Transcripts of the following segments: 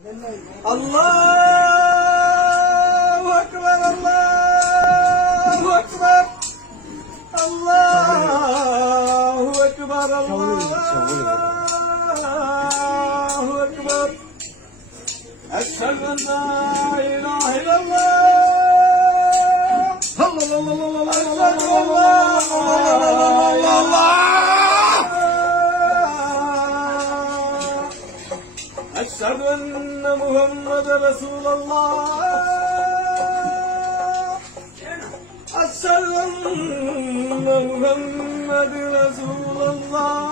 الله أكبر الله أكبر الله أكبر الله أكبر أشهد أن لا إله إلا الله أشهد أن محمد رسول الله أشهد أن محمد رسول الله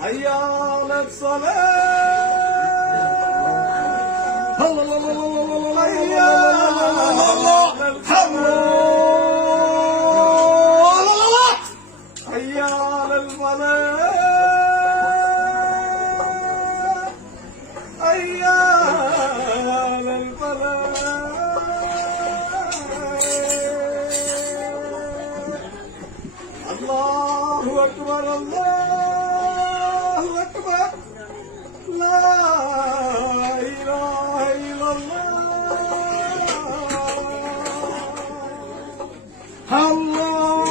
حي على الصلاة حي على الفلاح حي على الفلاح حي على الفلاح الله أكبر الله أكبر لا إله إلا الله الله